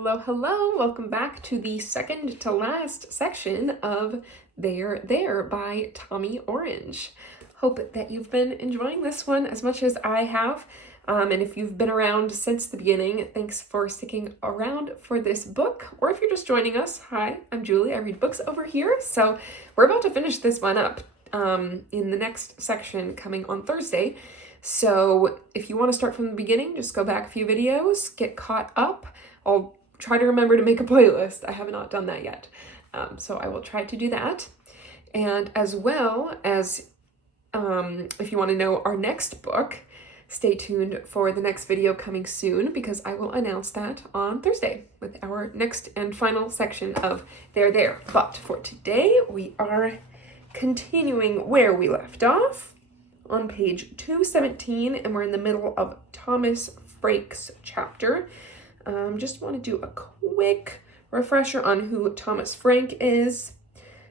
Hello, hello. Welcome back to the second to last section of There by Tommy Orange. Hope that you've been enjoying this one as much as I have. And if you've been around since the beginning, thanks for sticking around for this book. Or if you're just joining us, hi, I'm Julie. I read books over here. So we're about to finish this one up in the next section coming on Thursday. So if you want to start from the beginning, just go back a few videos, get caught up. I'll try to remember to make a playlist. I have not done that yet. So I will try to do that. And as well as if you want to know our next book, stay tuned for the next video coming soon because I will announce that on Thursday with our next and final section of There. But for today, we are continuing where we left off on page 217, and we're in the middle of Thomas Frake's chapter. Just want to do a quick refresher on who Thomas Frank is.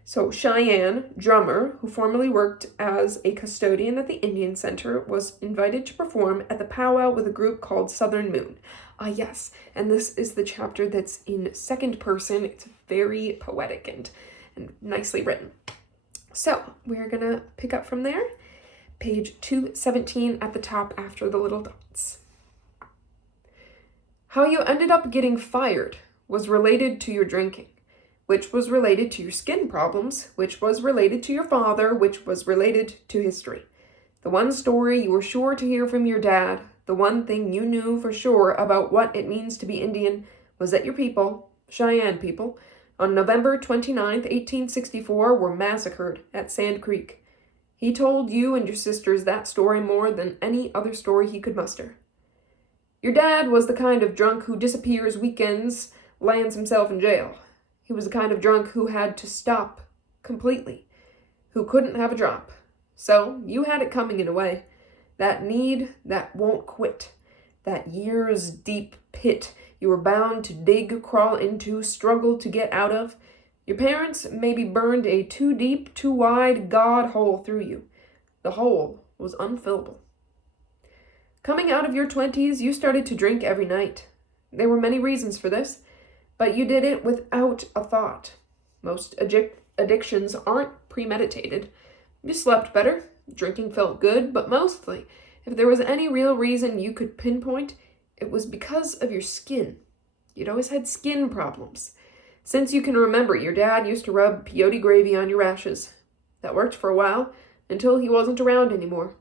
So Cheyenne, drummer, who formerly worked as a custodian at the Indian Center, was invited to perform at the powwow with a group called Southern Moon. Yes, and this is the chapter that's in second person. It's very poetic and nicely written. So we're gonna pick up from there. Page 217 at the top after the little dots. How you ended up getting fired was related to your drinking, which was related to your skin problems, which was related to your father, which was related to history. The one story you were sure to hear from your dad, the one thing you knew for sure about what it means to be Indian, was that your people, Cheyenne people, on November 29th, 1864, were massacred at Sand Creek. He told you and your sisters that story more than any other story he could muster. Your dad was the kind of drunk who disappears weekends, lands himself in jail. He was the kind of drunk who had to stop completely, who couldn't have a drop. So you had it coming in a way. That need that won't quit, that years deep pit you were bound to dig, crawl into, struggle to get out of. Your parents maybe burned a too deep, too wide God hole through you. The hole was unfillable. Coming out of your 20s, you started to drink every night. There were many reasons for this, but you did it without a thought. Most addictions aren't premeditated. You slept better, drinking felt good, but mostly, if there was any real reason you could pinpoint, it was because of your skin. You'd always had skin problems. Since you can remember, your dad used to rub peyote gravy on your rashes. That worked for a while, until he wasn't around anymore.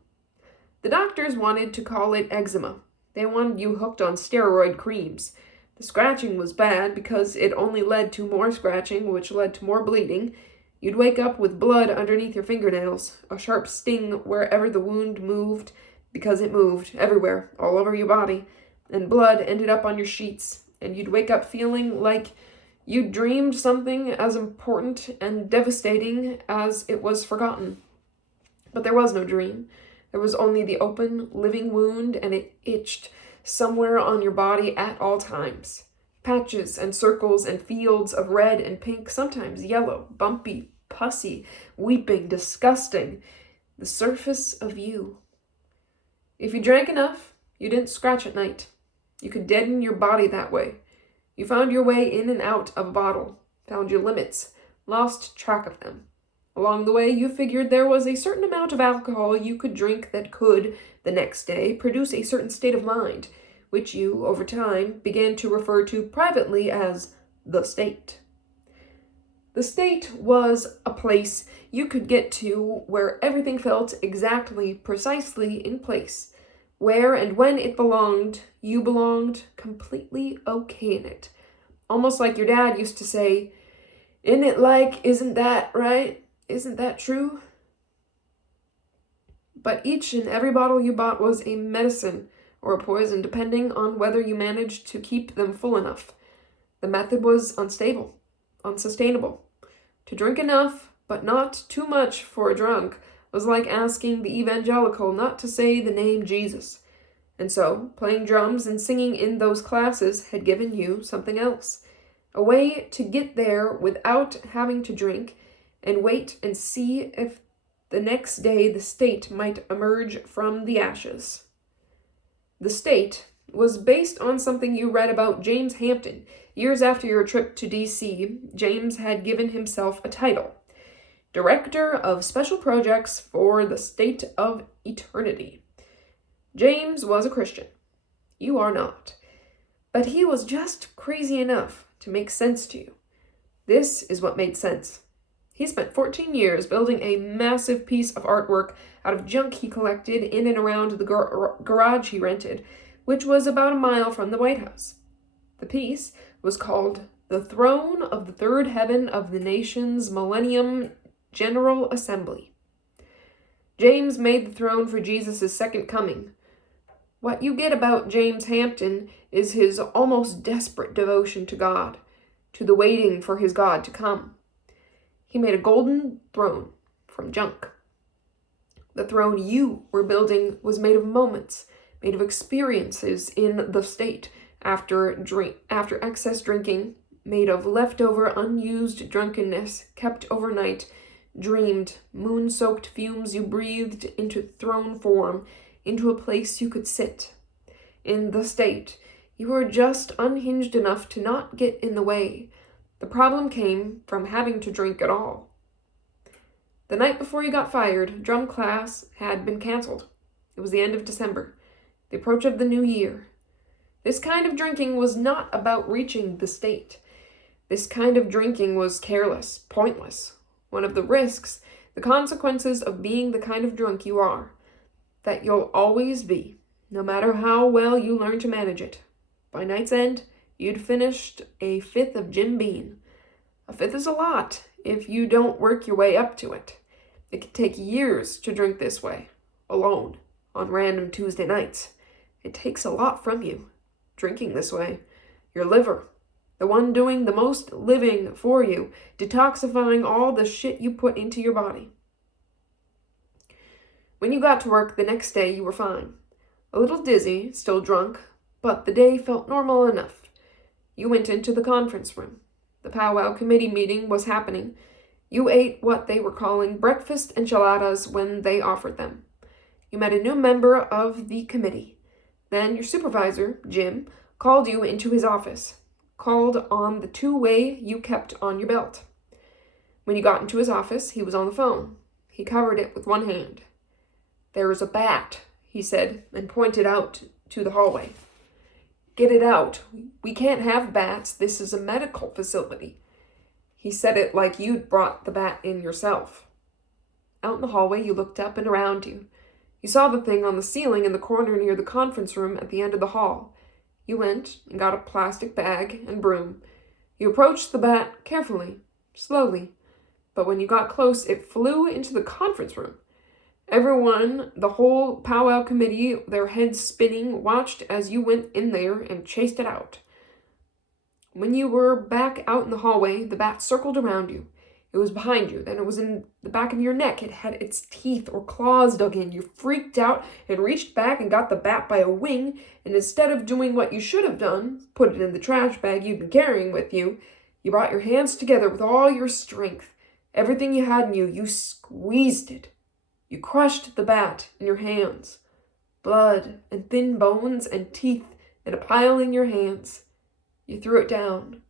The doctors wanted to call it eczema. They wanted you hooked on steroid creams. The scratching was bad because it only led to more scratching, which led to more bleeding. You'd wake up with blood underneath your fingernails, a sharp sting wherever the wound moved, because it moved everywhere, all over your body, and blood ended up on your sheets, and you'd wake up feeling like you dreamed something as important and devastating as it was forgotten. But there was no dream. There was only the open, living wound, and it itched somewhere on your body at all times. Patches and circles and fields of red and pink, sometimes yellow, bumpy, pussy, weeping, disgusting. The surface of you. If you drank enough, you didn't scratch at night. You could deaden your body that way. You found your way in and out of a bottle, found your limits, lost track of them. Along the way, you figured there was a certain amount of alcohol you could drink that could, the next day, produce a certain state of mind, which you, over time, began to refer to privately as the state. The state was a place you could get to where everything felt exactly, precisely in place. Where and when it belonged, you belonged completely okay in it. Almost like your dad used to say, "Isn't it like, isn't that right? Isn't that true?" But each and every bottle you bought was a medicine or a poison, depending on whether you managed to keep them full enough. The method was unstable, unsustainable. To drink enough, but not too much for a drunk, was like asking the evangelical not to say the name Jesus. And so, playing drums and singing in those classes had given you something else. A way to get there without having to drink, and wait and see if the next day the state might emerge from the ashes. The state was based on something you read about James Hampton. Years after your trip to D.C., James had given himself a title: Director of Special Projects for the State of Eternity. James was a Christian. You are not. But he was just crazy enough to make sense to you. This is what made sense. He spent 14 years building a massive piece of artwork out of junk he collected in and around the garage he rented, which was about a mile from the White House. The piece was called The Throne of the Third Heaven of the Nation's Millennium General Assembly. James made the throne for Jesus' second coming. What you get about James Hampton is his almost desperate devotion to God, to the waiting for his God to come. He made a golden throne from junk. The throne you were building was made of moments, made of experiences in the state after excess drinking, made of leftover unused drunkenness kept overnight, dreamed, moon-soaked fumes you breathed into throne form, into a place you could sit. In the state, you were just unhinged enough to not get in the way. The problem came from having to drink at all. The night before you got fired, drum class had been canceled. It was the end of December, the approach of the new year. This kind of drinking was not about reaching the state. This kind of drinking was careless, pointless. One of the risks, the consequences of being the kind of drunk you are, that you'll always be, no matter how well you learn to manage it. By night's end, you'd finished a fifth of Jim Beam. A fifth is a lot if you don't work your way up to it. It can take years to drink this way, alone, on random Tuesday nights. It takes a lot from you, drinking this way. Your liver, the one doing the most living for you, detoxifying all the shit you put into your body. When you got to work the next day, you were fine. A little dizzy, still drunk, but the day felt normal enough. You went into the conference room. The powwow committee meeting was happening. You ate what they were calling breakfast enchiladas when they offered them. You met a new member of the committee. Then your supervisor, Jim, called you into his office, called on the two-way you kept on your belt. When you got into his office, he was on the phone. He covered it with one hand. "There is a bat," he said, and pointed out to the hallway. "Get it out. We can't have bats. This is a medical facility." He said it like you'd brought the bat in yourself. Out in the hallway, you looked up and around you. You saw the thing on the ceiling in the corner near the conference room at the end of the hall. You went and got a plastic bag and broom. You approached the bat carefully, slowly, but when you got close, it flew into the conference room. Everyone, the whole powwow committee, their heads spinning, watched as you went in there and chased it out. When you were back out in the hallway, the bat circled around you. It was behind you, then it was in the back of your neck. It had its teeth or claws dug in. You freaked out and reached back and got the bat by a wing, and instead of doing what you should have done, put it in the trash bag you'd been carrying with you, you brought your hands together with all your strength. Everything you had in you, you squeezed it. You crushed the bat in your hands. Blood and thin bones and teeth in a pile in your hands. You threw it down.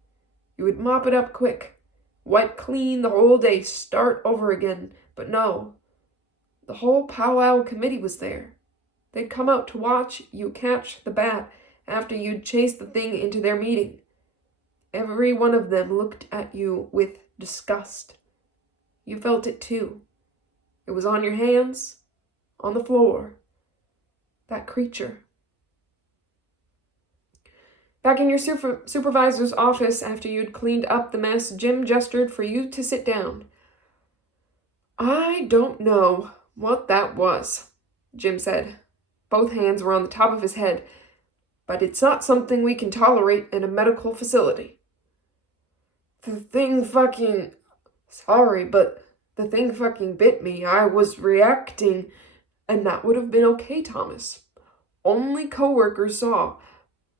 You would mop it up quick, wipe clean the whole day, start over again. But no, the whole powwow committee was there. They'd come out to watch you catch the bat after you'd chased the thing into their meeting. Every one of them looked at you with disgust. You felt it too. It was on your hands, on the floor. That creature. Back in your supervisor's office after you'd cleaned up the mess, Jim gestured for you to sit down. "I don't know what that was," Jim said. Both hands were on the top of his head. "But it's not something we can tolerate in a medical facility." The thing fucking bit me. I was reacting, and that would have been okay, Thomas. Only coworkers saw.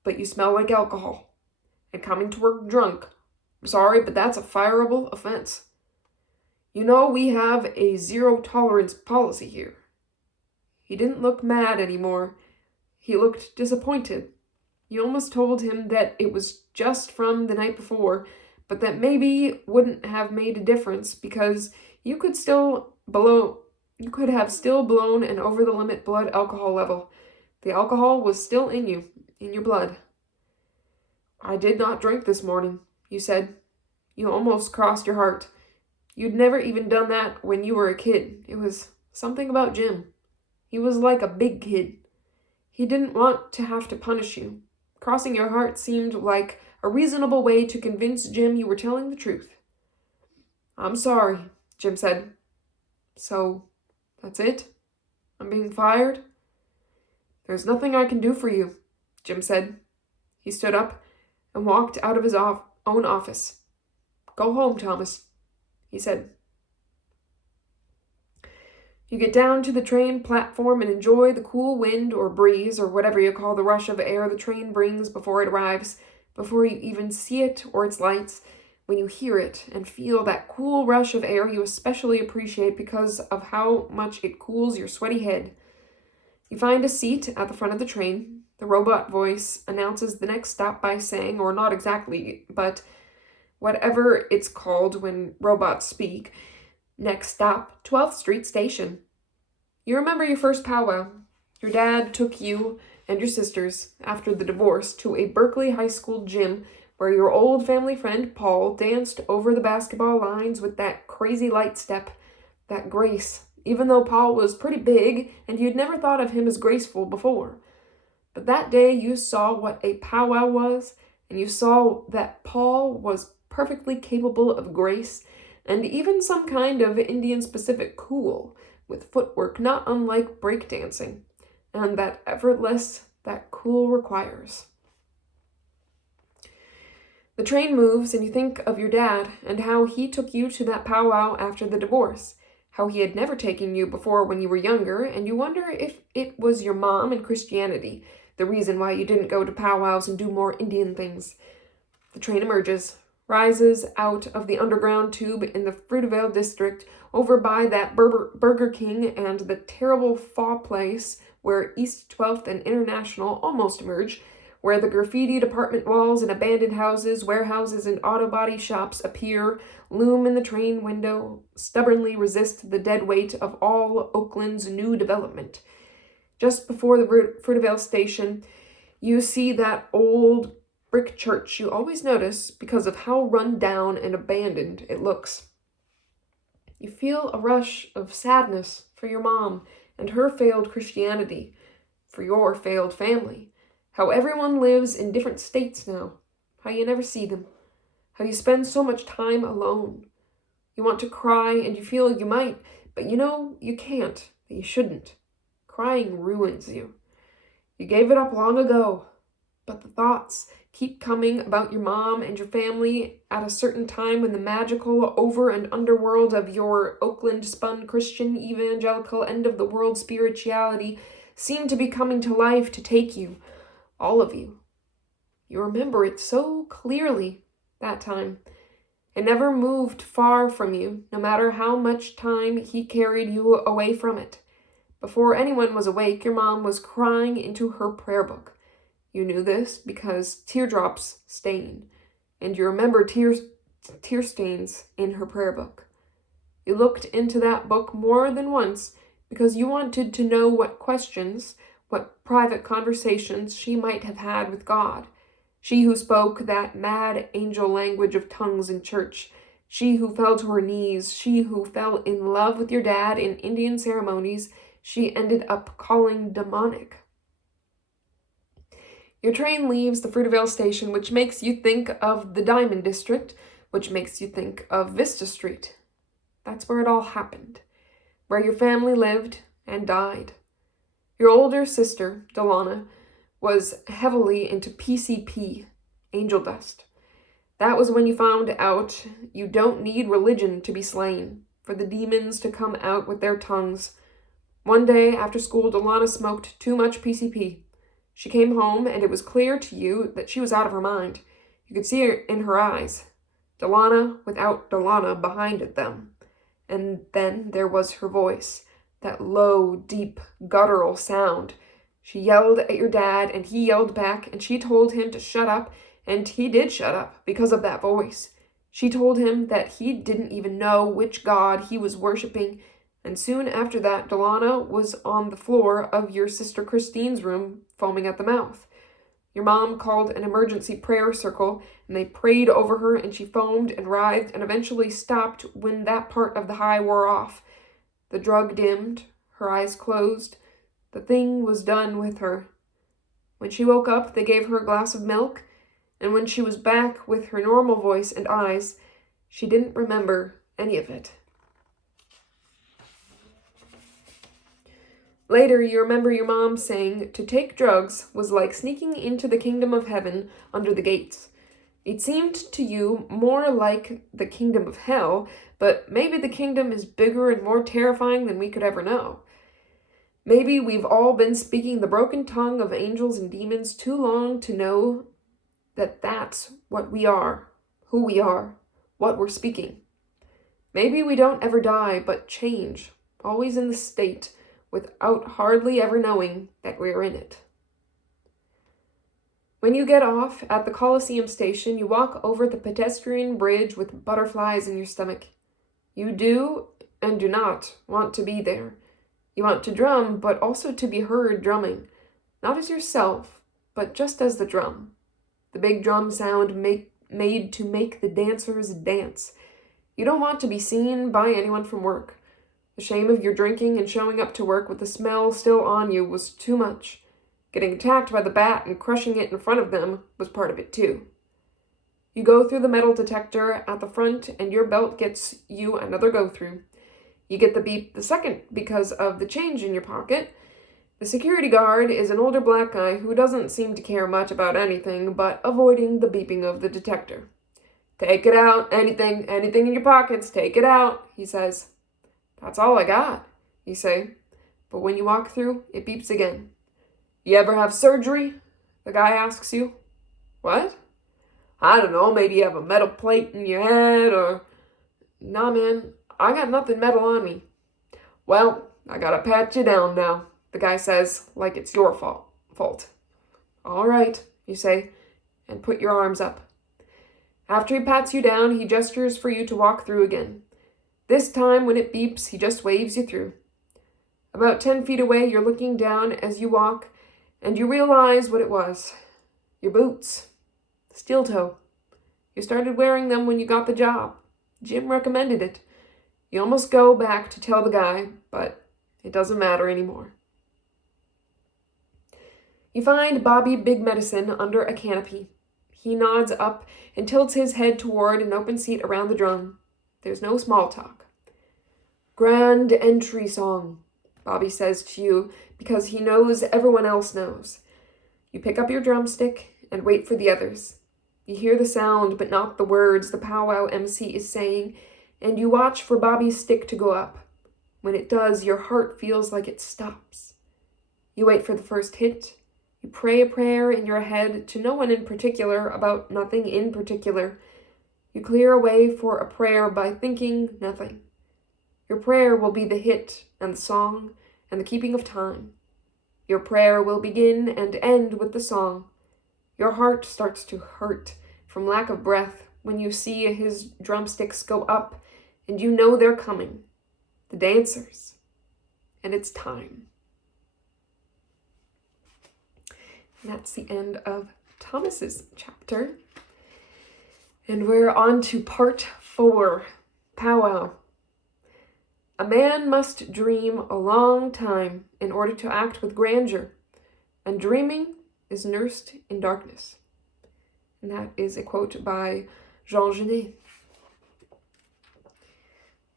But you smell like alcohol. And coming to work drunk. I'm sorry, but that's a fireable offense. You know we have a zero-tolerance policy here." He didn't look mad anymore. He looked disappointed, You almost told him that it was just from the night before, but that maybe wouldn't have made a difference because you could have still blown an over-the-limit blood alcohol level. The alcohol was still in you, in your blood. I did not drink this morning, you said. You almost crossed your heart. You'd never even done that when you were a kid. It was something about Jim. He was like a big kid. He didn't want to have to punish you. Crossing your heart seemed like a reasonable way to convince Jim you were telling the truth. I'm sorry, Jim said. So, that's it? I'm being fired? There's nothing I can do for you, Jim said. He stood up and walked out of his own office. Go home, Thomas, he said. You get down to the train platform and enjoy the cool wind or breeze or whatever you call the rush of air the train brings before it arrives, before you even see it or its lights. When you hear it and feel that cool rush of air, you especially appreciate because of how much it cools your sweaty head. You find a seat at the front of the train. The robot voice announces the next stop by saying, or not exactly, but whatever it's called when robots speak, next stop, 12th Street Station. You remember your first powwow. Your dad took you and your sisters, after the divorce, to a Berkeley High School gym where your old family friend Paul danced over the basketball lines with that crazy light step, that grace, even though Paul was pretty big and you'd never thought of him as graceful before. But that day you saw what a powwow was, and you saw that Paul was perfectly capable of grace and even some kind of Indian-specific cool, with footwork not unlike breakdancing, and that effortless that cool requires. The train moves, and you think of your dad and how he took you to that powwow after the divorce, how he had never taken you before when you were younger, and you wonder if it was your mom and Christianity, the reason why you didn't go to powwows and do more Indian things. The train emerges, rises out of the underground tube in the Fruitvale district over by that Burger King and the terrible Pho place where East 12th and International almost merge, where the graffitied apartment walls and abandoned houses, warehouses, and auto body shops appear, loom in the train window, stubbornly resist the dead weight of all Oakland's new development. Just before the Fruitvale station, you see that old brick church you always notice because of how run down and abandoned it looks. You feel a rush of sadness for your mom and her failed Christianity, for your failed family, how everyone lives in different states now, how you never see them, how you spend so much time alone. You want to cry and you feel you might, but you know you can't, that you shouldn't. Crying ruins you. You gave it up long ago, but the thoughts keep coming about your mom and your family at a certain time when the magical over and underworld of your Oakland-spun Christian evangelical end-of-the-world spirituality seem to be coming to life to take you, all of you. You remember it so clearly that time. It never moved far from you, no matter how much time he carried you away from it. Before anyone was awake, your mom was crying into her prayer book. You knew this because teardrops stain, and you remember tear stains in her prayer book. You looked into that book more than once because you wanted to know what questions, what private conversations she might have had with God. She who spoke that mad angel language of tongues in church. She who fell to her knees. She who fell in love with your dad in Indian ceremonies she ended up calling demonic. Your train leaves the Fruitvale station, which makes you think of the Diamond District, which makes you think of Vista Street. That's where it all happened, where your family lived and died. Your older sister, Delana, was heavily into PCP, angel dust. That was when you found out you don't need religion to be slain, for the demons to come out with their tongues. One day after school, Delana smoked too much PCP. She came home, and it was clear to you that she was out of her mind. You could see it in her eyes. Delana without Delana behind them. And then there was her voice, that low, deep, guttural sound. She yelled at your dad, and he yelled back, and she told him to shut up, and he did shut up because of that voice. She told him that he didn't even know which god he was worshiping, and soon after that, Delana was on the floor of your sister Christine's room, foaming at the mouth. Your mom called an emergency prayer circle, and they prayed over her, and she foamed and writhed and eventually stopped when that part of the high wore off. The drug dimmed, her eyes closed. The thing was done with her. When she woke up, they gave her a glass of milk, and when she was back with her normal voice and eyes, she didn't remember any of it. Later, you remember your mom saying to take drugs was like sneaking into the kingdom of heaven under the gates. It seemed to you more like the kingdom of hell, but maybe the kingdom is bigger and more terrifying than we could ever know. Maybe we've all been speaking the broken tongue of angels and demons too long to know that that's what we are, who we are, what we're speaking. Maybe we don't ever die, but change, always in the state, without hardly ever knowing that we're in it. When you get off at the Coliseum station, you walk over the pedestrian bridge with butterflies in your stomach. You do and do not want to be there. You want to drum, but also to be heard drumming, not as yourself, but just as the drum. The big drum sound made to make the dancers dance. You don't want to be seen by anyone from work. The shame of your drinking and showing up to work with the smell still on you was too much. Getting attacked by the bat and crushing it in front of them was part of it too. You go through the metal detector at the front and your belt gets you another go-through. You get the beep the second because of the change in your pocket. The security guard is an older black guy who doesn't seem to care much about anything but avoiding the beeping of the detector. "Take it out, anything in your pockets, take it out," he says. "That's all I got," you say. But when you walk through, it beeps again. "You ever have surgery?" the guy asks you. "What?" "I don't know, maybe you have a metal plate in your head or..." "Nah, man, I got nothing metal on me." "Well, I gotta pat you down now," the guy says, like it's your fault. "All right," you say, and put your arms up. After he pats you down, he gestures for you to walk through again. This time, when it beeps, he just waves you through. About 10 feet away, you're looking down as you walk, and you realize what it was. Your boots. Steel toe. You started wearing them when you got the job. Jim recommended it. You almost go back to tell the guy, but it doesn't matter anymore. You find Bobby Big Medicine under a canopy. He nods up and tilts his head toward an open seat around the drum. There's no small talk. "Grand entry song," Bobby says to you because he knows everyone else knows. You pick up your drumstick and wait for the others. You hear the sound but not the words the powwow MC is saying, and you watch for Bobby's stick to go up. When it does, your heart feels like it stops. You wait for the first hit. You pray a prayer in your head to no one in particular about nothing in particular. You clear a way for a prayer by thinking nothing. Your prayer will be the hit and the song and the keeping of time. Your prayer will begin and end with the song. Your heart starts to hurt from lack of breath when you see his drumsticks go up and you know they're coming. The dancers. And it's time. And that's the end of Thomas's chapter. And we're on to part 4, powwow. A man must dream a long time in order to act with grandeur, and dreaming is nursed in darkness. And that is a quote by Jean Genet.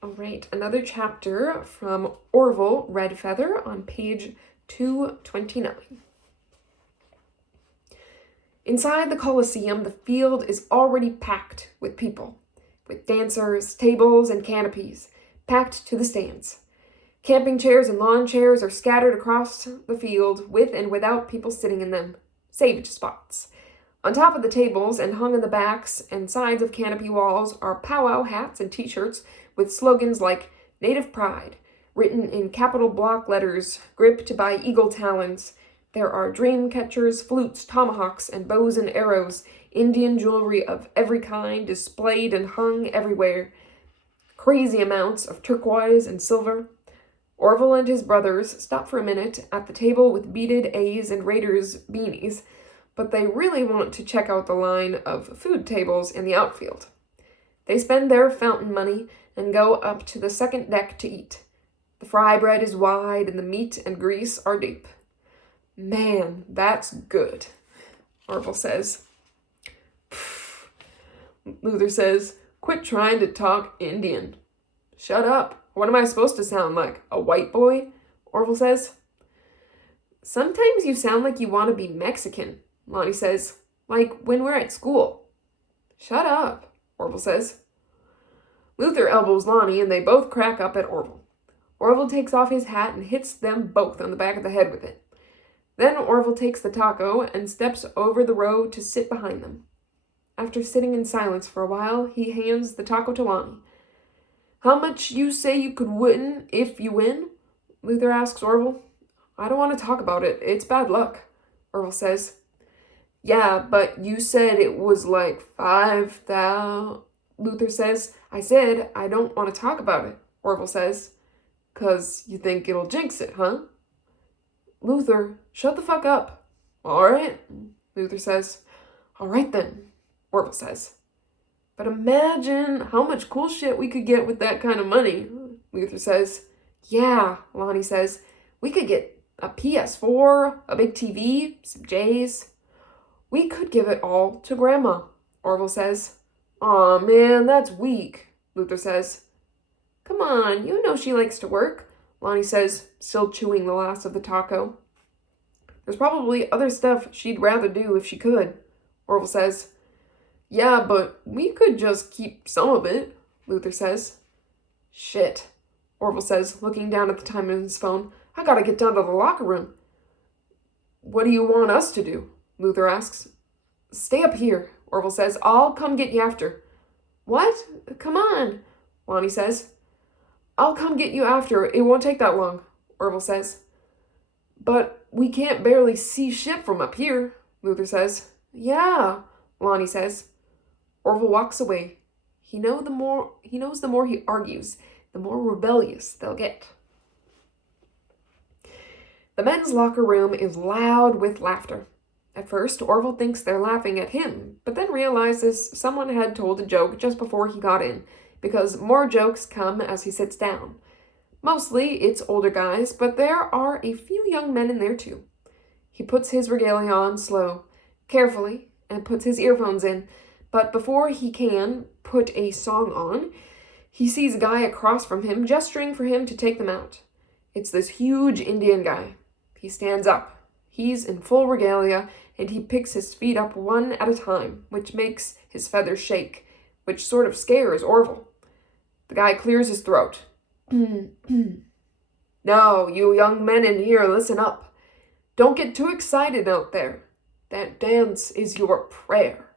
All right, another chapter from Orville, Red Feather, on page 229. Inside the Coliseum, the field is already packed with people, with dancers, tables, and canopies, packed to the stands. Camping chairs and lawn chairs are scattered across the field, with and without people sitting in them, saved spots. On top of the tables and hung in the backs and sides of canopy walls are powwow hats and t-shirts with slogans like Native Pride, written in capital block letters gripped by eagle talons, There are dream catchers, flutes, tomahawks, and bows and arrows, Indian jewelry of every kind displayed and hung everywhere, crazy amounts of turquoise and silver. Orville and his brothers stop for a minute at the table with beaded A's and Raiders beanies, but they really want to check out the line of food tables in the outfield. They spend their fountain money and go up to the second deck to eat. The fry bread is wide and the meat and grease are deep. Man, that's good, Orville says. Luther says, quit trying to talk Indian. Shut up. What am I supposed to sound like? A white boy? Orville says. Sometimes you sound like you want to be Mexican, Lonnie says. Like when we're at school. Shut up, Orville says. Luther elbows Lonnie and they both crack up at Orville. Orville takes off his hat and hits them both on the back of the head with it. Then Orville takes the taco and steps over the row to sit behind them. After sitting in silence for a while, he hands the taco to Lonnie. How much you say you could win if you win? Luther asks Orville. I don't want to talk about it. It's bad luck, Orville says. Yeah, but you said it was like 5,000, Luther says. I said I don't want to talk about it, Orville says. 'Cause you think it'll jinx it, huh? Luther, shut the fuck up. All right, Luther says. All right then, Orville says. But imagine how much cool shit we could get with that kind of money, Luther says. Yeah, Lonnie says. We could get a PS4, a big TV, some J's. We could give it all to Grandma, Orville says. Aw, man, that's weak, Luther says. Come on, you know she likes to work, Lonnie says, still chewing the last of the taco. There's probably other stuff she'd rather do if she could, Orville says. Yeah, but we could just keep some of it, Luther says. Shit, Orville says, looking down at the time on his phone. I gotta get down to the locker room. What do you want us to do? Luther asks. Stay up here, Orville says. I'll come get you after. What? Come on, Lonnie says. I'll come get you after. It won't take that long, Orville says. But we can't barely see shit from up here, Luther says. Yeah, Lonnie says. Orville walks away. He knows the more he argues, the more rebellious they'll get. The men's locker room is loud with laughter. At first, Orville thinks they're laughing at him, but then realizes someone had told a joke just before he got in, because more jokes come as he sits down. Mostly, it's older guys, but there are a few young men in there too. He puts his regalia on slow, carefully, and puts his earphones in, but before he can put a song on, he sees a guy across from him gesturing for him to take them out. It's this huge Indian guy. He stands up. He's in full regalia, and he picks his feet up one at a time, which makes his feathers shake, which sort of scares Orville. The guy clears his throat. Now, you young men in here, listen up. Don't get too excited out there. That dance is your prayer.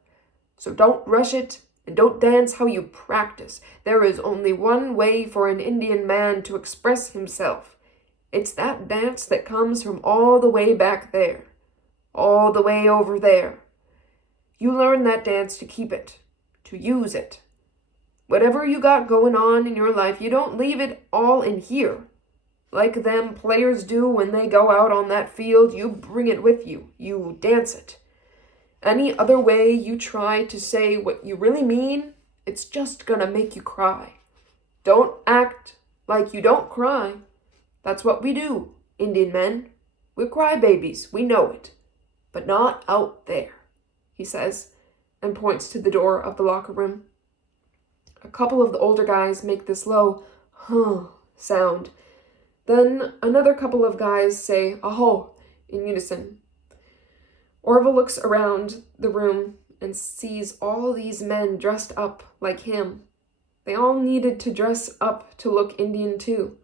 So don't rush it, and don't dance how you practice. There is only one way for an Indian man to express himself. It's that dance that comes from all the way back there. All the way over there. You learn that dance to keep it, to use it. Whatever you got going on in your life, you don't leave it all in here. Like them players do when they go out on that field, you bring it with you. You dance it. Any other way you try to say what you really mean, it's just gonna make you cry. Don't act like you don't cry. That's what we do, Indian men. We're crybabies, we know it. But not out there, he says, and points to the door of the locker room. A couple of the older guys make this low, huh, sound. Then another couple of guys say, aho, in unison. Orville looks around the room and sees all these men dressed up like him. They all needed to dress up to look Indian too.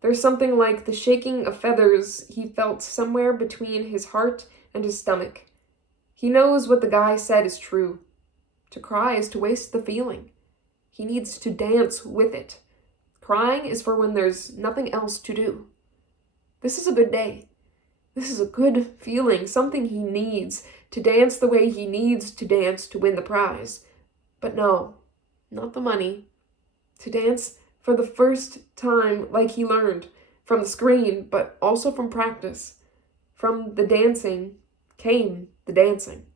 There's something like the shaking of feathers he felt somewhere between his heart and his stomach. He knows what the guy said is true. To cry is to waste the feeling. He needs to dance with it. Crying is for when there's nothing else to do. This is a good day. This is a good feeling, something he needs to dance the way he needs to dance to win the prize. But no, not the money. To dance for the first time like he learned, from the screen, but also from practice. From the dancing came the dancing.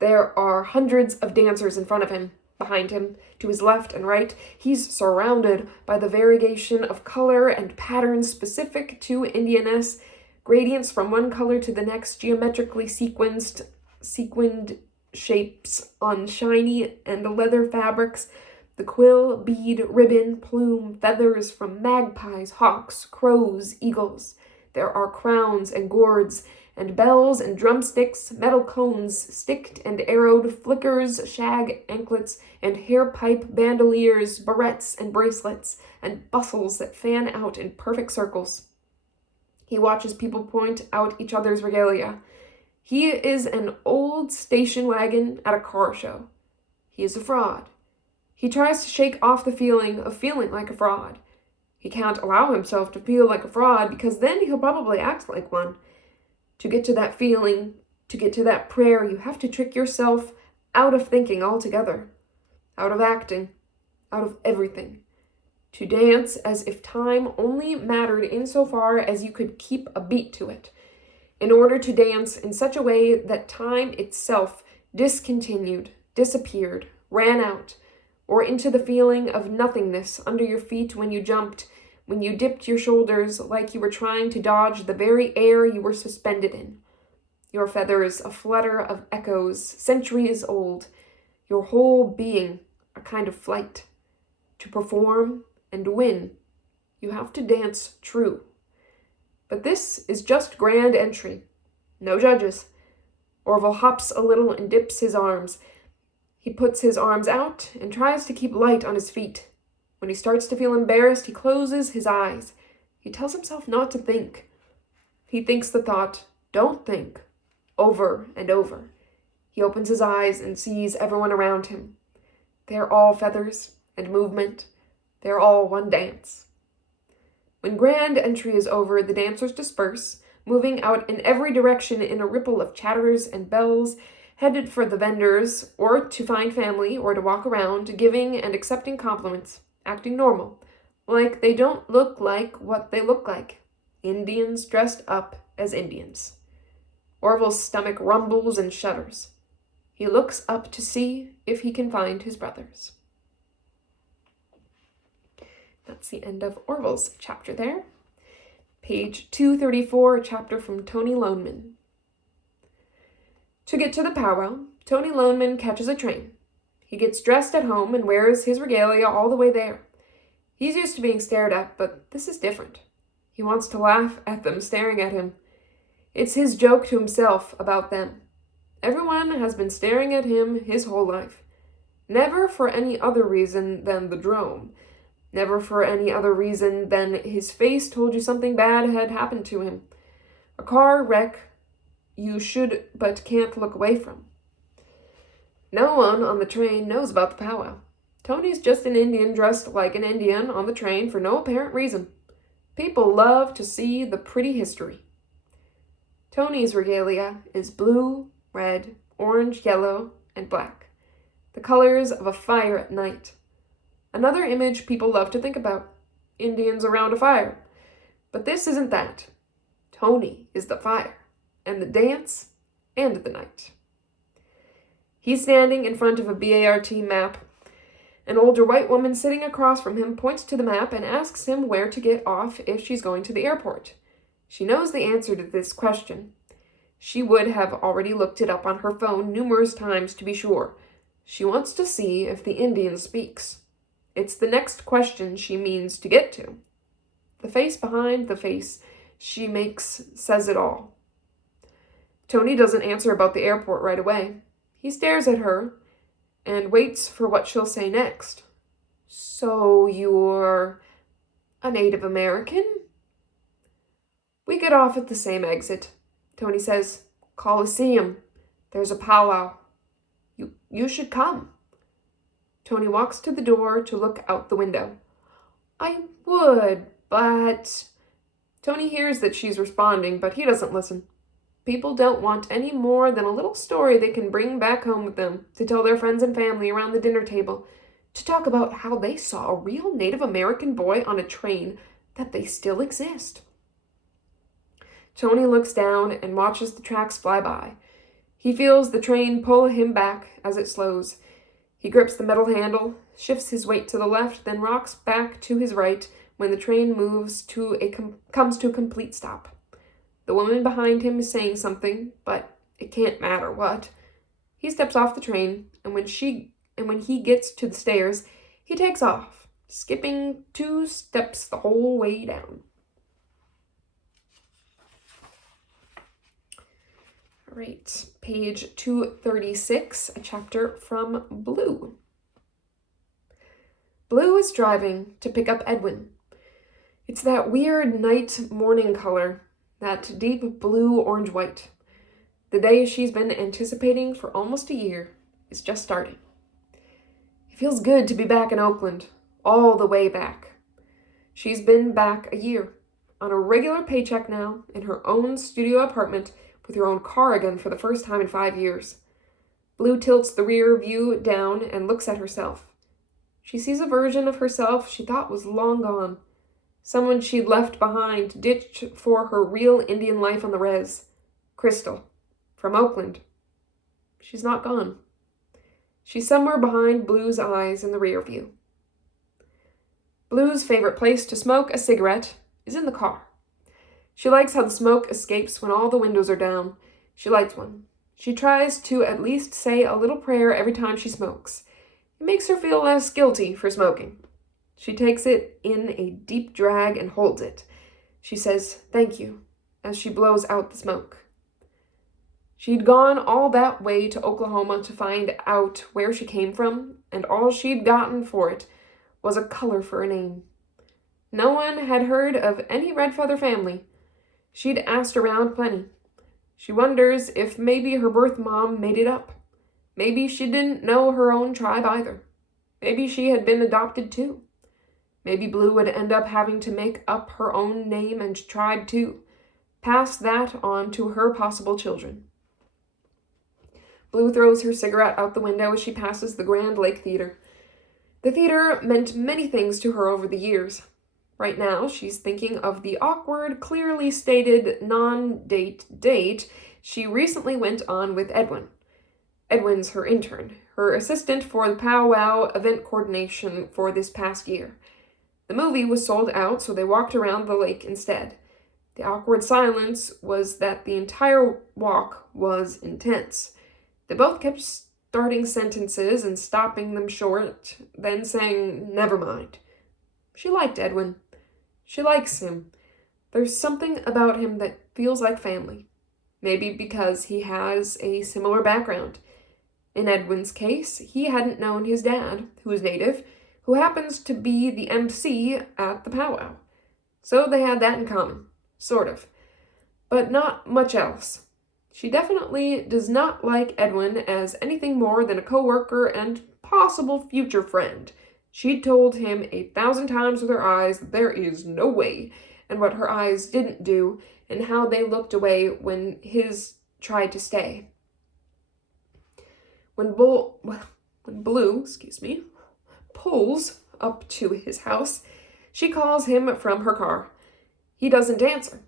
There are hundreds of dancers in front of him, behind him, to his left and right. He's surrounded by the variegation of color and patterns specific to Indianness, gradients from one color to the next, geometrically sequined shapes on shiny and leather fabrics, the quill, bead, ribbon, plume, feathers from magpies, hawks, crows, eagles. There are crowns and gourds, and bells and drumsticks, metal cones, sticked and arrowed, flickers, shag anklets, and hair-pipe bandoliers, barrettes and bracelets, and bustles that fan out in perfect circles. He watches people point out each other's regalia. He is an old station wagon at a car show. He is a fraud. He tries to shake off the feeling of feeling like a fraud. He can't allow himself to feel like a fraud because then he'll probably act like one. To get to that feeling, to get to that prayer, you have to trick yourself out of thinking altogether, out of acting, out of everything. To dance as if time only mattered insofar as you could keep a beat to it, in order to dance in such a way that time itself discontinued, disappeared, ran out, or into the feeling of nothingness under your feet when you jumped, when you dipped your shoulders like you were trying to dodge the very air you were suspended in. Your feathers a flutter of echoes, centuries old, your whole being a kind of flight. To perform and win, you have to dance true. But this is just grand entry. No judges. Orville hops a little and dips his arms. He puts his arms out and tries to keep light on his feet. When he starts to feel embarrassed, he closes his eyes. He tells himself not to think. He thinks the thought, "Don't think," over and over. He opens his eyes and sees everyone around him. They're all feathers and movement. They're all one dance. When grand entry is over, the dancers disperse, moving out in every direction in a ripple of chatters and bells, headed for the vendors, or to find family, or to walk around, giving and accepting compliments, acting normal, like they don't look like what they look like. Indians dressed up as Indians. Orville's stomach rumbles and shudders. He looks up to see if he can find his brothers. That's the end of Orville's chapter there. Page 234, a chapter from Tony Loneman. To get to the powwow, Tony Loneman catches a train. He gets dressed at home and wears his regalia all the way there. He's used to being stared at, but this is different. He wants to laugh at them staring at him. It's his joke to himself about them. Everyone has been staring at him his whole life. Never for any other reason than the drome. Never for any other reason than his face told you something bad had happened to him. A car wreck you should but can't look away from. No one on the train knows about the powwow. Tony's just an Indian dressed like an Indian on the train for no apparent reason. People love to see the pretty history. Tony's regalia is blue, red, orange, yellow, and black. The colors of a fire at night. Another image people love to think about. Indians around a fire. But this isn't that. Tony is the fire, and the dance, and the night. He's standing in front of a BART map. An older white woman sitting across from him points to the map and asks him where to get off if she's going to the airport. She knows the answer to this question. She would have already looked it up on her phone numerous times to be sure. She wants to see if the Indian speaks. It's the next question she means to get to. The face behind the face she makes says it all. Tony doesn't answer about the airport right away. He stares at her and waits for what she'll say next. So you're a Native American? We get off at the same exit. Tony says, Coliseum. There's a powwow. You should come. Tony walks to the door to look out the window. I would, but... Tony hears that she's responding, but he doesn't listen. People don't want any more than a little story they can bring back home with them, to tell their friends and family around the dinner table, to talk about how they saw a real Native American boy on a train, that they still exist. Tony looks down and watches the tracks fly by. He feels the train pull him back as it slows. He grips the metal handle, shifts his weight to the left, then rocks back to his right when the train comes to a complete stop. The woman behind him is saying something, but it can't matter what. He steps off the train, and when he gets to the stairs, he takes off, skipping 2 steps the whole way down. All right, page 236, a chapter from Blue. Blue is driving to pick up Edwin. It's that weird night morning color, that deep blue orange-white. The day she's been anticipating for almost a year is just starting. It feels good to be back in Oakland, all the way back. She's been back a year, on a regular paycheck now, in her own studio apartment, with her own car again for the first time in 5 years. Blue tilts the rear view down and looks at herself. She sees a version of herself she thought was long gone. Someone she'd left behind, ditched for her real Indian life on the res. Crystal, from Oakland. She's not gone. She's somewhere behind Blue's eyes in the rear view. Blue's favorite place to smoke a cigarette is in the car. She likes how the smoke escapes when all the windows are down. She lights one. She tries to at least say a little prayer every time she smokes. It makes her feel less guilty for smoking. She takes it in a deep drag and holds it. She says, "Thank you," as she blows out the smoke. She'd gone all that way to Oklahoma to find out where she came from, and all she'd gotten for it was a color for a name. No one had heard of any Red Feather family. She'd asked around plenty. She wonders if maybe her birth mom made it up. Maybe she didn't know her own tribe either. Maybe she had been adopted too. Maybe Blue would end up having to make up her own name and tribe too. Pass that on to her possible children. Blue throws her cigarette out the window as she passes the Grand Lake Theater. The theater meant many things to her over the years. Right now, she's thinking of the awkward, clearly stated non-date date she recently went on with Edwin. Edwin's her intern, her assistant for the powwow event coordination for this past year. The movie was sold out, so they walked around the lake instead. The awkward silence was that the entire walk was intense. They both kept starting sentences and stopping them short, then saying, "Never mind." She liked Edwin. She likes him. There's something about him that feels like family. Maybe because he has a similar background. In Edwin's case, he hadn't known his dad, who is Native, who happens to be the MC at the powwow. So they had that in common, sort of. But not much else. She definitely does not like Edwin as anything more than a co-worker and possible future friend. She'd told him 1,000 times with her eyes that there is no way, and what her eyes didn't do, and how they looked away when his tried to stay. When Blue, pulls up to his house, she calls him from her car. He doesn't answer.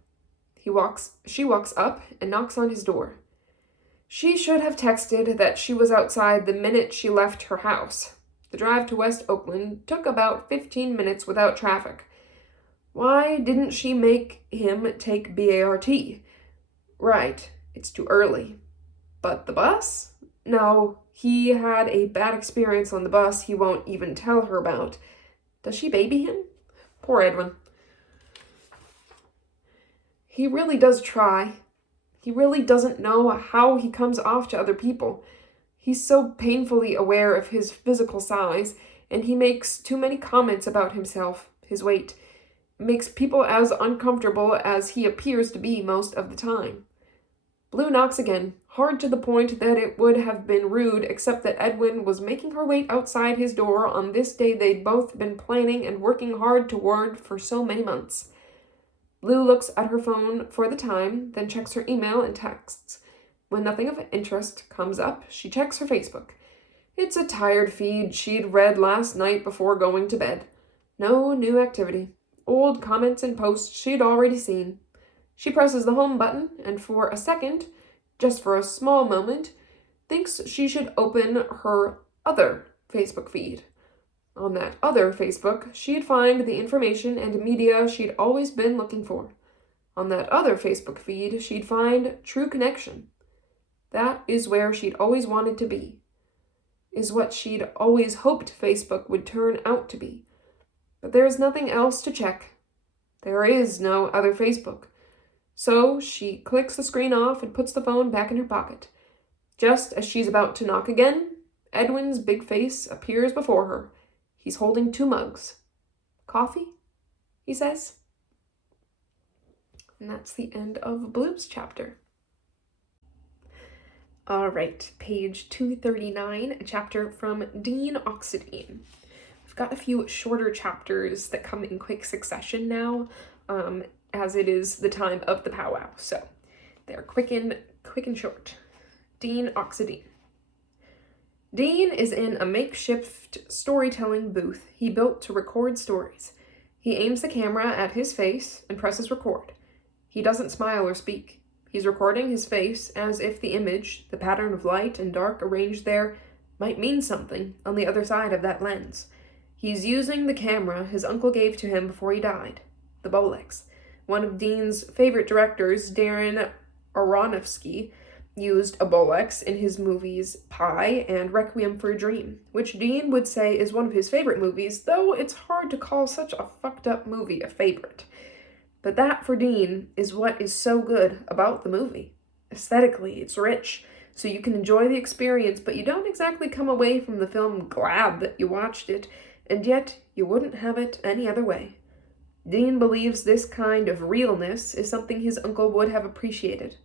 She walks up and knocks on his door. She should have texted that she was outside the minute she left her house. The drive to West Oakland took about 15 minutes without traffic. Why didn't she make him take BART? Right, it's too early. But the bus? No, he had a bad experience on the bus he won't even tell her about. Does she baby him? Poor Edwin. He really does try. He really doesn't know how he comes off to other people. He's so painfully aware of his physical size, and he makes too many comments about himself, his weight. It makes people as uncomfortable as he appears to be most of the time. Blue knocks again, hard to the point that it would have been rude, except that Edwin was making her wait outside his door on this day they'd both been planning and working hard toward for so many months. Lou looks at her phone for the time, then checks her email and texts. When nothing of interest comes up, she checks her Facebook. It's a tired feed she'd read last night before going to bed. No new activity. Old comments and posts she'd already seen. She presses the home button, and for a second, just for a small moment, thinks she should open her other Facebook feed. On that other Facebook, she'd find the information and media she'd always been looking for. On that other Facebook feed, she'd find true connection. That is where she'd always wanted to be. Is what she'd always hoped Facebook would turn out to be. But there is nothing else to check. There is no other Facebook. So she clicks the screen off and puts the phone back in her pocket. Just as she's about to knock again, Edwin's big face appears before her. He's holding 2 mugs. Coffee? He says. And that's the end of Blue's chapter. All right, page 239, a chapter from Dean Oxidine. We've got a few shorter chapters that come in quick succession now, as it is the time of the powwow. So they're quick and short. Dean Oxidine. Dean is in a makeshift storytelling booth he built to record stories. He aims the camera at his face and presses record. He doesn't smile or speak. He's recording his face as if the image, the pattern of light and dark arranged there, might mean something on the other side of that lens. He's using the camera his uncle gave to him before he died, the Bolex. One of Dean's favorite directors, Darren Aronofsky, used a Bolex in his movies Pi and Requiem for a Dream, which Dean would say is one of his favorite movies, though it's hard to call such a fucked up movie a favorite. But that, for Dean, is what is so good about the movie. Aesthetically, it's rich, so you can enjoy the experience, but you don't exactly come away from the film glad that you watched it, and yet you wouldn't have it any other way. Dean believes this kind of realness is something his uncle would have appreciated.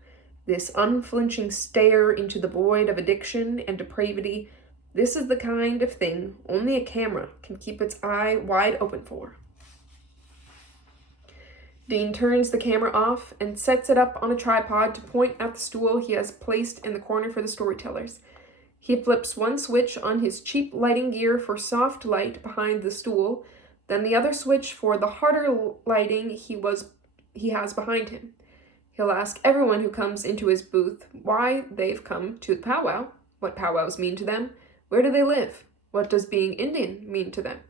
This unflinching stare into the void of addiction and depravity, this is the kind of thing only a camera can keep its eye wide open for. Dean turns the camera off and sets it up on a tripod to point at the stool he has placed in the corner for the storytellers. He flips one switch on his cheap lighting gear for soft light behind the stool, then the other switch for the harder lighting he has behind him. He'll ask everyone who comes into his booth why they've come to the powwow, what powwows mean to them, where do they live, what does being Indian mean to them.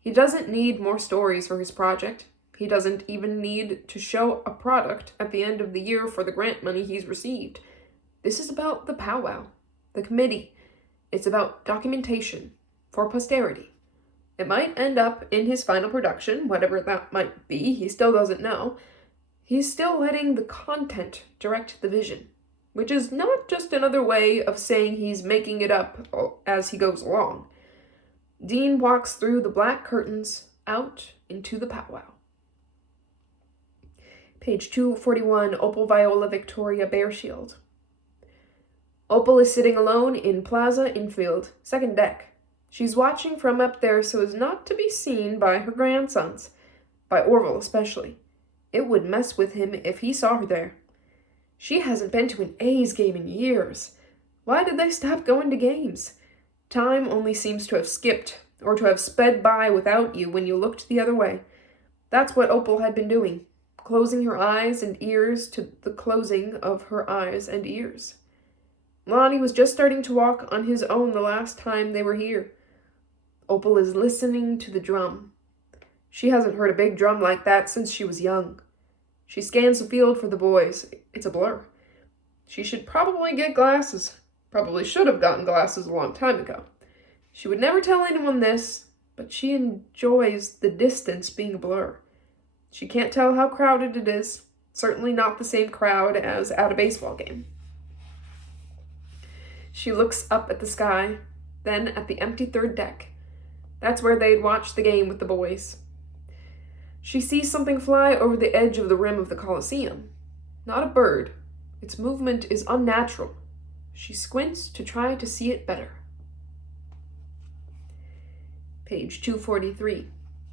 He doesn't need more stories for his project. He doesn't even need to show a product at the end of the year for the grant money he's received. This is about the powwow, the committee. It's about documentation for posterity. It might end up in his final production, whatever that might be, he still doesn't know. He's still letting the content direct the vision, which is not just another way of saying he's making it up as he goes along. Dean walks through the black curtains out into the powwow. Page 241, Opal, Viola, Victoria, Bearshield. Opal is sitting alone in Plaza Infield, second deck. She's watching from up there so as not to be seen by her grandsons, by Orville especially. It would mess with him if he saw her there. She hasn't been to an A's game in years. Why did they stop going to games? Time only seems to have skipped, or to have sped by without you when you looked the other way. That's what Opal had been doing, closing her eyes and ears to the closing of her eyes and ears. Lonnie was just starting to walk on his own the last time they were here. Opal is listening to the drum. She hasn't heard a big drum like that since she was young. She scans the field for the boys. It's a blur. She should probably get glasses. Probably should have gotten glasses a long time ago. She would never tell anyone this, but she enjoys the distance being a blur. She can't tell how crowded it is. Certainly not the same crowd as at a baseball game. She looks up at the sky, then at the empty third deck. That's where they'd watched the game with the boys. She sees something fly over the edge of the rim of the Coliseum. Not a bird. Its movement is unnatural. She squints to try to see it better. Page 243.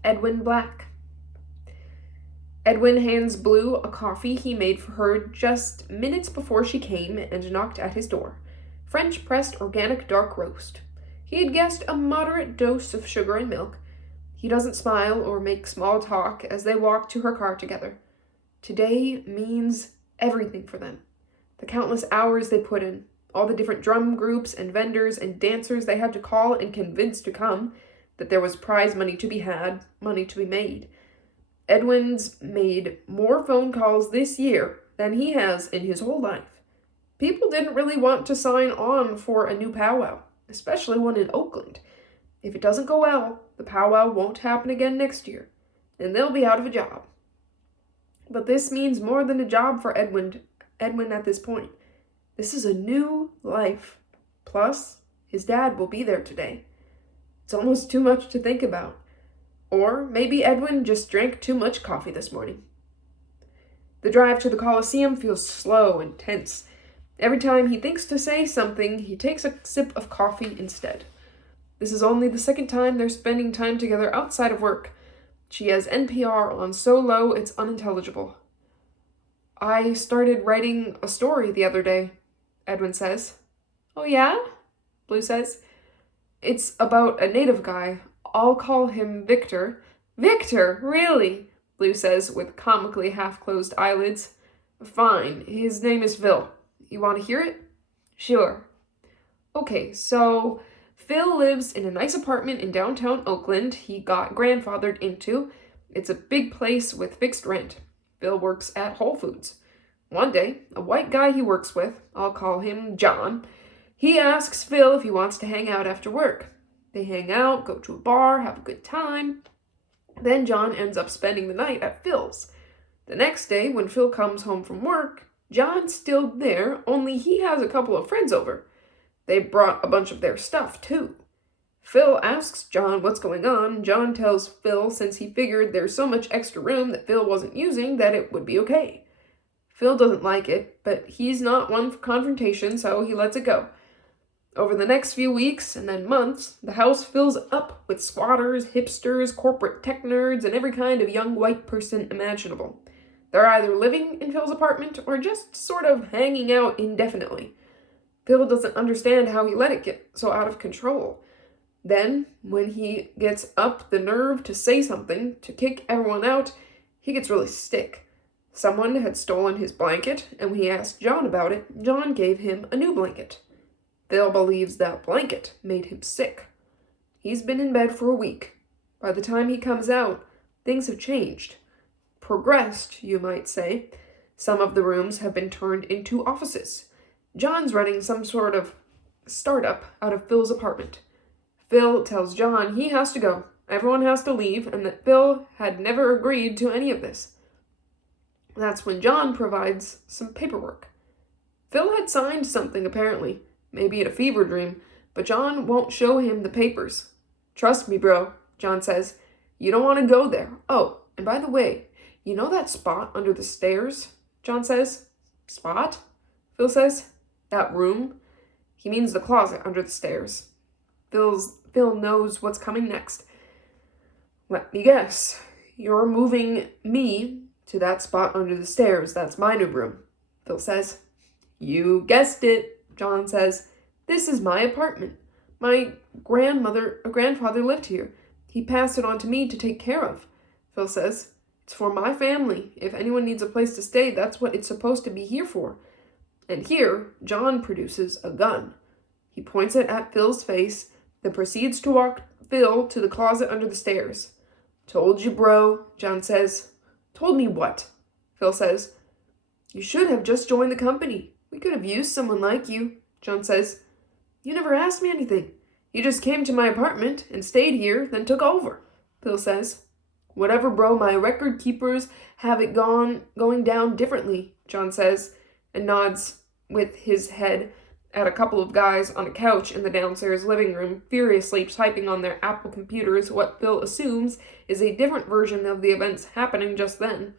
Edwin Black. Edwin hands Blue a coffee he made for her just minutes before she came and knocked at his door. French pressed organic dark roast. He had guessed a moderate dose of sugar and milk. He doesn't smile or make small talk as they walk to her car together. Today means everything for them. The countless hours they put in, all the different drum groups and vendors and dancers they had to call and convince to come, that there was prize money to be had, money to be made. Edwin's made more phone calls this year than he has in his whole life. People didn't really want to sign on for a new powwow, especially one in Oakland. If it doesn't go well, the powwow won't happen again next year, and they'll be out of a job. But this means more than a job for Edwin at this point. This is a new life. Plus, his dad will be there today. It's almost too much to think about. Or maybe Edwin just drank too much coffee this morning. The drive to the Coliseum feels slow and tense. Every time he thinks to say something, he takes a sip of coffee instead. This is only the second time they're spending time together outside of work. She has NPR on so low it's unintelligible. I started writing a story the other day, Edwin says. Oh yeah? Blue says. It's about a native guy. I'll call him Victor. Victor, really? Blue says with comically half-closed eyelids. Fine, his name is Phil. You want to hear it? Sure. Okay, so Phil lives in a nice apartment in downtown Oakland he got grandfathered into. It's a big place with fixed rent. Phil works at Whole Foods. One day, a white guy he works with, I'll call him John, he asks Phil if he wants to hang out after work. They hang out, go to a bar, have a good time. Then John ends up spending the night at Phil's. The next day, when Phil comes home from work, John's still there, only he has a couple of friends over. They brought a bunch of their stuff, too. Phil asks John what's going on. John tells Phil since he figured there's so much extra room that Phil wasn't using that it would be okay. Phil doesn't like it, but he's not one for confrontation, so he lets it go. Over the next few weeks and then months, the house fills up with squatters, hipsters, corporate tech nerds, and every kind of young white person imaginable. They're either living in Phil's apartment or just sort of hanging out indefinitely. Phil doesn't understand how he let it get so out of control. Then, when he gets up the nerve to say something, to kick everyone out, he gets really sick. Someone had stolen his blanket, and when he asked John about it, John gave him a new blanket. Phil believes that blanket made him sick. He's been in bed for a week. By the time he comes out, things have changed. Progressed, you might say. Some of the rooms have been turned into offices. John's running some sort of startup out of Phil's apartment. Phil tells John he has to go. Everyone has to leave, and that Phil had never agreed to any of this. That's when John provides some paperwork. Phil had signed something, apparently. Maybe in a fever dream, but John won't show him the papers. Trust me, bro, John says. You don't want to go there. Oh, and by the way, you know that spot under the stairs? John says. Spot? Phil says. That room? He means the closet under the stairs. Phil knows what's coming next. Let me guess. You're moving me to that spot under the stairs. That's my new room, Phil says. You guessed it. John says, this is my apartment. My grandfather lived here. He passed it on to me to take care of. Phil says, it's for my family. If anyone needs a place to stay, that's what it's supposed to be here for. And here, John produces a gun. He points it at Phil's face, then proceeds to walk Phil to the closet under the stairs. Told you, bro, John says. Told me what? Phil says. You should have just joined the company. We could have used someone like you, John says. You never asked me anything. You just came to my apartment and stayed here, then took over, Phil says. Whatever, bro, my record keepers have it going down differently, John says, and nods with his head at a couple of guys on a couch in the downstairs living room, furiously typing on their Apple computers what Phil assumes is a different version of the events happening just then.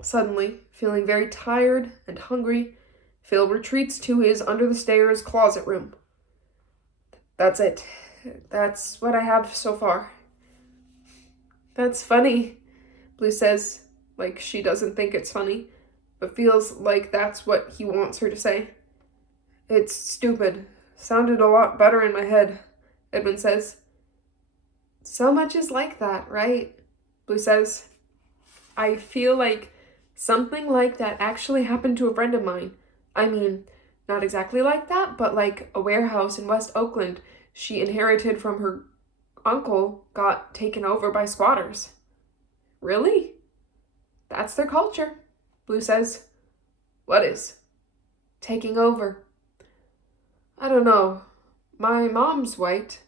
Suddenly, feeling very tired and hungry, Phil retreats to his under-the-stairs closet room. That's it. That's what I have so far. That's funny, Blue says. like she doesn't think it's funny, but feels like that's what he wants her to say. It's stupid. Sounded a lot better in my head, Edwin says. So much is like that, right? Blue says. I feel like something like that actually happened to a friend of mine. I mean, not exactly like that, but like a warehouse in West Oakland she inherited from her uncle got taken over by squatters. Really? That's their culture, Blue says. What is? Taking over. I don't know. My mom's white.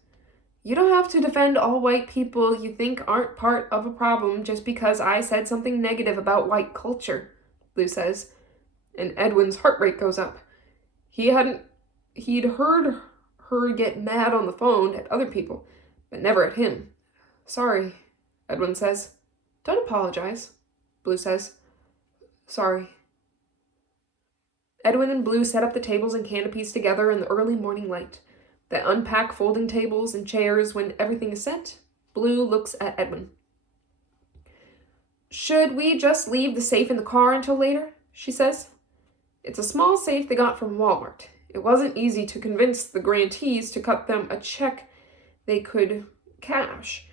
You don't have to defend all white people you think aren't part of a problem just because I said something negative about white culture, Blue says. And Edwin's heart rate goes up. He'd heard her get mad on the phone at other people, but never at him. Sorry, Edwin says. Don't apologize, Blue says. Sorry. Edwin and Blue set up the tables and canopies together in the early morning light. They unpack folding tables and chairs. When everything is set, Blue looks at Edwin. Should we just leave the safe in the car until later? She says. It's a small safe they got from Walmart. It wasn't easy to convince the grantees to cut them a check they could cash.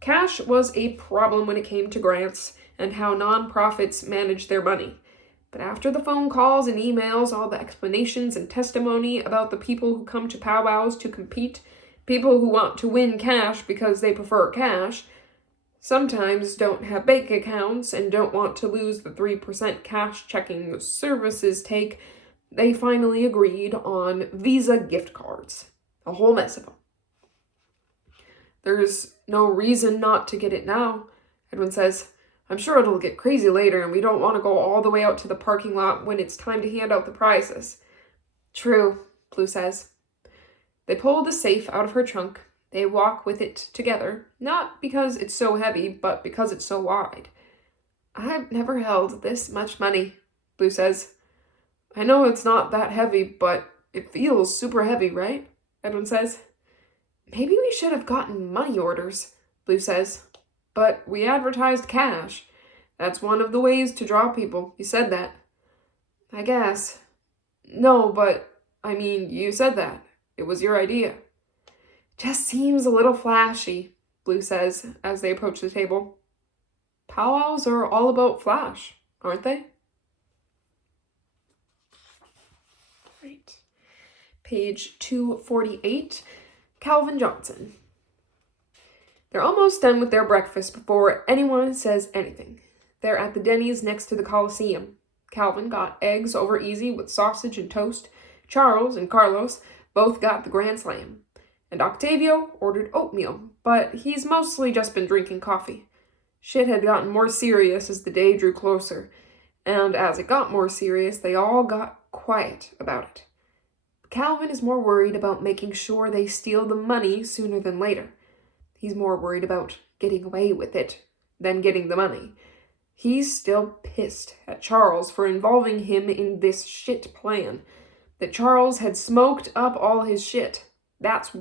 Cash was a problem when it came to grants and how nonprofits manage their money. But after the phone calls and emails, all the explanations and testimony about the people who come to powwows to compete, people who want to win cash because they prefer cash, sometimes don't have bank accounts and don't want to lose the 3% cash checking services take, they finally agreed on Visa gift cards. A whole mess of them. There's no reason not to get it now, Edwin says. I'm sure it'll get crazy later, and we don't want to go all the way out to the parking lot when it's time to hand out the prizes. True, Blue says. They pull the safe out of her trunk. They walk with it together, not because it's so heavy, but because it's so wide. I've never held this much money, Blue says. I know it's not that heavy, but it feels super heavy, right? Edwin says. Maybe we should have gotten money orders, Blue says. But we advertised cash. That's one of the ways to draw people. You said that. I guess. No, but, I mean, you said that. It was your idea. Just seems a little flashy, Blue says, as they approach the table. Powwows are all about flash, aren't they? Right. Page 248, Calvin Johnson. They're almost done with their breakfast before anyone says anything. They're at the Denny's next to the Coliseum. Calvin got eggs over easy with sausage and toast. Charles and Carlos both got the Grand Slam. And Octavio ordered oatmeal, but he's mostly just been drinking coffee. Shit had gotten more serious as the day drew closer, and as it got more serious, they all got quiet about it. Calvin is more worried about making sure they steal the money sooner than later. He's more worried about getting away with it than getting the money. He's still pissed at Charles for involving him in this shit plan. That Charles had smoked up all his shit. That's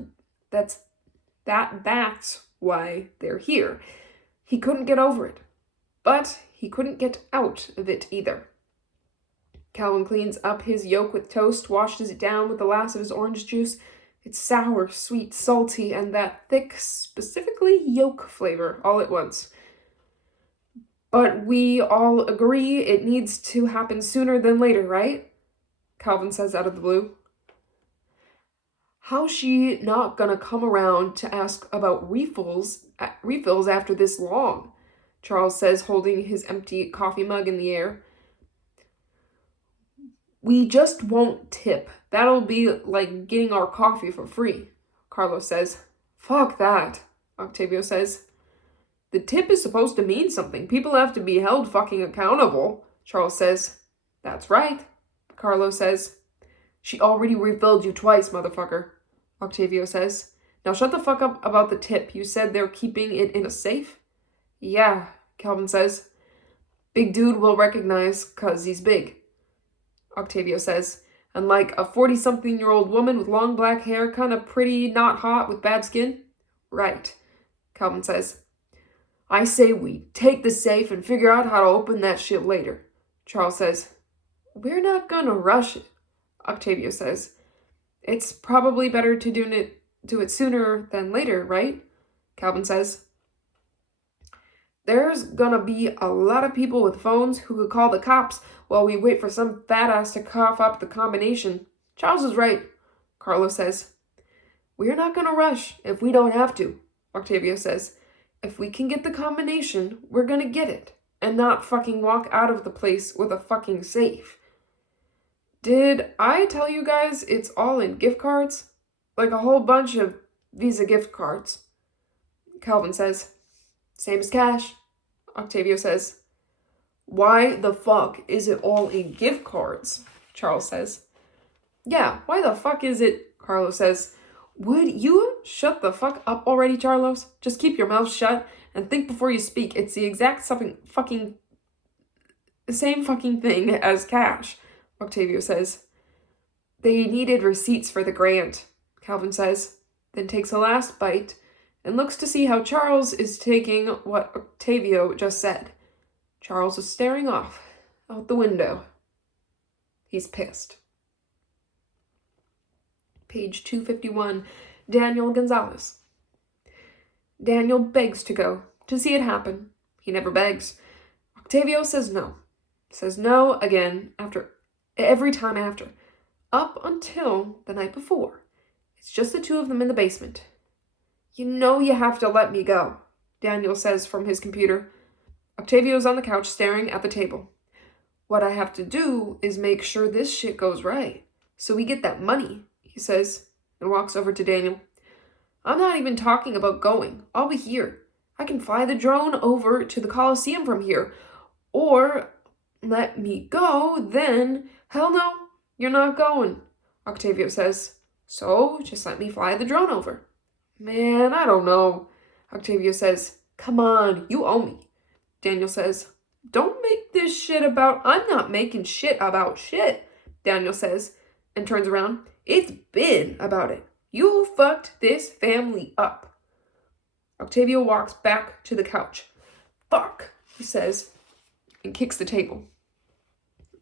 why they're here. He couldn't get over it. But he couldn't get out of it either. Calvin cleans up his yolk with toast, washes it down with the last of his orange juice. It's sour, sweet, salty, and that thick, specifically yolk flavor all at once. But we all agree it needs to happen sooner than later, right? Calvin says out of the blue. How's she not gonna come around to ask about refills after this long? Charles says, holding his empty coffee mug in the air. We just won't tip. That'll be like getting our coffee for free, Carlos says. Fuck that, Octavio says. The tip is supposed to mean something. People have to be held fucking accountable, Charles says. That's right, Carlos says. She already refilled you twice, motherfucker, Octavio says. Now shut the fuck up about the tip. You said they're keeping it in a safe? Yeah, Calvin says. Big dude will recognize 'cause he's big, Octavio says. And like a 40-something-year-old woman with long black hair, kind of pretty, not hot, with bad skin? Right, Calvin says. I say we take the safe and figure out how to open that shit later. Charles says. We're not gonna rush it, Octavio says. It's probably better to do it sooner than later, right? Calvin says. There's gonna be a lot of people with phones who could call the cops while we wait for some fat ass to cough up the combination. Charles is right, Carlos says. We're not gonna rush if we don't have to, Octavio says. If we can get the combination, we're gonna get it, and not fucking walk out of the place with a fucking safe. Did I tell you guys it's all in gift cards? Like a whole bunch of Visa gift cards. Calvin says. Same as cash, Octavio says. Why the fuck is it all in gift cards? Charles says. Yeah, why the fuck is it? Carlos says. Would you shut the fuck up already, Charles? Just keep your mouth shut and think before you speak. It's the exact same fucking thing as cash, Octavio says. They needed receipts for the grant, Calvin says, then takes a last bite and looks to see how Charles is taking what Octavio just said. Charles is staring off out the window. He's pissed. Page 251, Daniel Gonzalez. Daniel begs to go, to see it happen. He never begs. Octavio says no. Says no again every time after. Up until the night before. It's just the two of them in the basement. You know you have to let me go, Daniel says from his computer. Octavio's on the couch staring at the table. What I have to do is make sure this shit goes right, so we get that money, he says, and walks over to Daniel. I'm not even talking about going. I'll be here. I can fly the drone over to the Coliseum from here. Or let me go, then. Hell no, you're not going, Octavio says. So just let me fly the drone over. Man, I don't know, Octavio says. Come on, you owe me. Daniel says. Don't make this shit about... I'm not making shit about shit, Daniel says, and turns around. It's been about it. You fucked this family up. Octavio walks back to the couch. Fuck, he says, and kicks the table.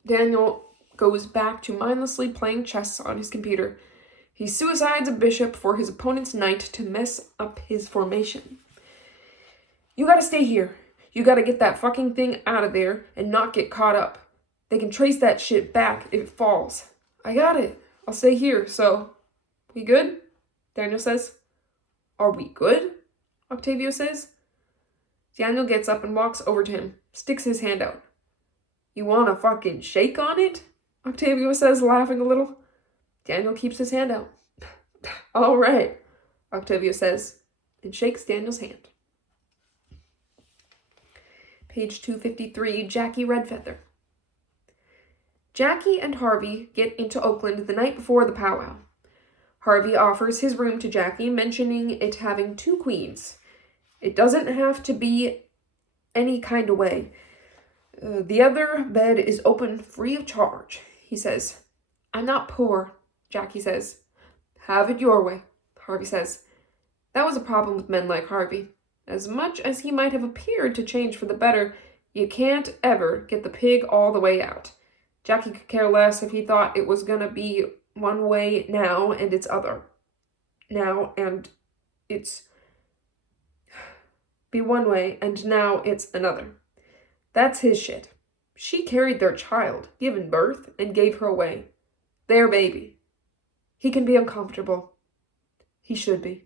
Daniel goes back to mindlessly playing chess on his computer. He suicides a bishop for his opponent's knight to mess up his formation. You gotta stay here. You gotta get that fucking thing out of there and not get caught up. They can trace that shit back if it falls. I got it. I'll stay here, so... We good? Daniel says. Are we good? Octavio says. Daniel gets up and walks over to him, sticks his hand out. You wanna fucking shake on it? Octavio says, laughing a little. Daniel keeps his hand out. All right, Octavio says, and shakes Daniel's hand. Page 253, Jackie Redfeather. Jackie and Harvey get into Oakland the night before the powwow. Harvey offers his room to Jackie, mentioning it having 2 queens. It doesn't have to be any kind of way. The other bed is open free of charge, he says. I'm not poor, Jackie says. Have it your way, Harvey says. That was a problem with men like Harvey. As much as he might have appeared to change for the better, you can't ever get the pig all the way out. Jackie could care less if he thought it was gonna be one way now and it's other. Now and it's... be one way and now it's another. That's his shit. She carried their child, given birth, and gave her away. Their baby. He can be uncomfortable. He should be.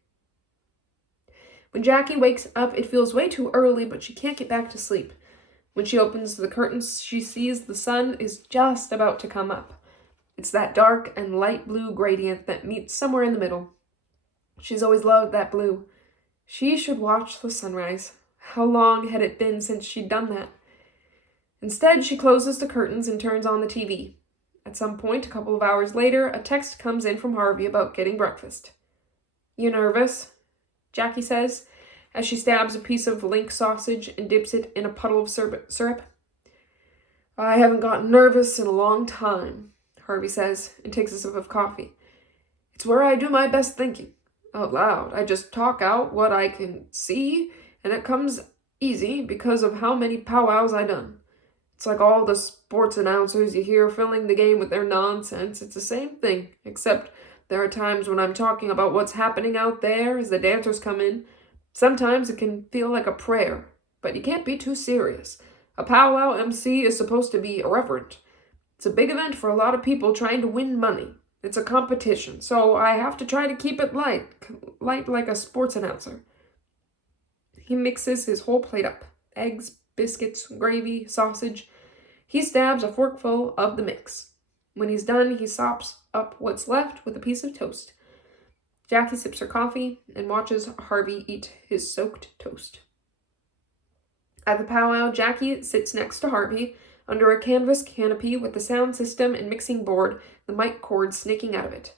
When Jackie wakes up, it feels way too early, but she can't get back to sleep. When she opens the curtains, she sees the sun is just about to come up. It's that dark and light blue gradient that meets somewhere in the middle. She's always loved that blue. She should watch the sunrise. How long had it been since she'd done that? Instead, she closes the curtains and turns on the TV. At some point, a couple of hours later, a text comes in from Harvey about getting breakfast. You nervous? Jackie says, as she stabs a piece of link sausage and dips it in a puddle of syrup. I haven't gotten nervous in a long time, Harvey says, and takes a sip of coffee. It's where I do my best thinking. Out loud. I just talk out what I can see, and it comes Easy, because of how many powwows I done. It's like all the sports announcers you hear filling the game with their nonsense. It's the same thing, except there are times when I'm talking about what's happening out there as the dancers come in. Sometimes it can feel like a prayer, but you can't be too serious. A powwow MC is supposed to be irreverent. It's a big event for a lot of people trying to win money. It's a competition, so I have to try to keep it light like a sports announcer. He mixes his whole plate up. Eggs, biscuits, gravy, sausage. He stabs a forkful of the mix. When he's done, he sops up what's left with a piece of toast. Jackie sips her coffee and watches Harvey eat his soaked toast. At the powwow, Jackie sits next to Harvey under a canvas canopy with the sound system and mixing board, the mic cord snaking out of it.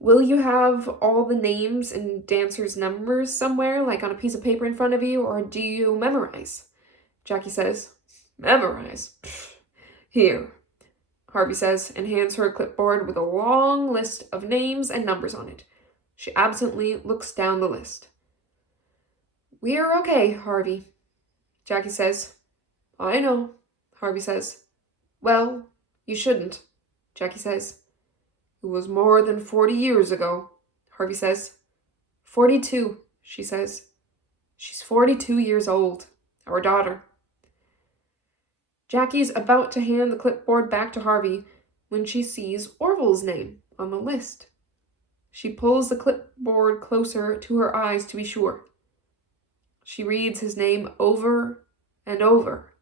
Will you have all the names and dancers' numbers somewhere, like on a piece of paper in front of you, or do you memorize? Jackie says, Memorize? Pfft. Here, Harvey says, and hands her a clipboard with a long list of names and numbers on it. She absently looks down the list. We're okay, Harvey, Jackie says. I know, Harvey says. Well, you shouldn't, Jackie says. It was more than 40 years ago, Harvey says. 42, she says. She's 42 years old, our daughter. Jackie's about to hand the clipboard back to Harvey when she sees Orville's name on the list. She pulls the clipboard closer to her eyes to be sure. She reads his name over and over.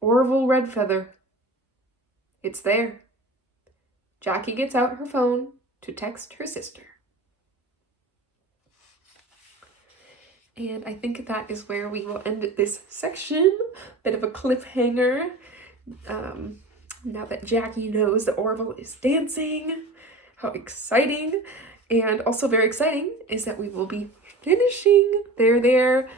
Orville Redfeather. It's there. Jackie gets out her phone to text her sister. And I think that is where we will end this section. Bit of a cliffhanger. Now that Jackie knows that Orville is dancing. How exciting. And also very exciting is that we will be finishing there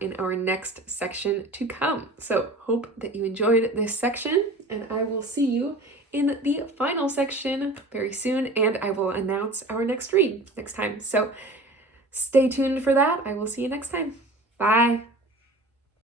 in our next section to come. So hope that you enjoyed this section, and I will see you in the final section very soon, and I will announce our next read next time. So stay tuned for that. I will see you next time. Bye.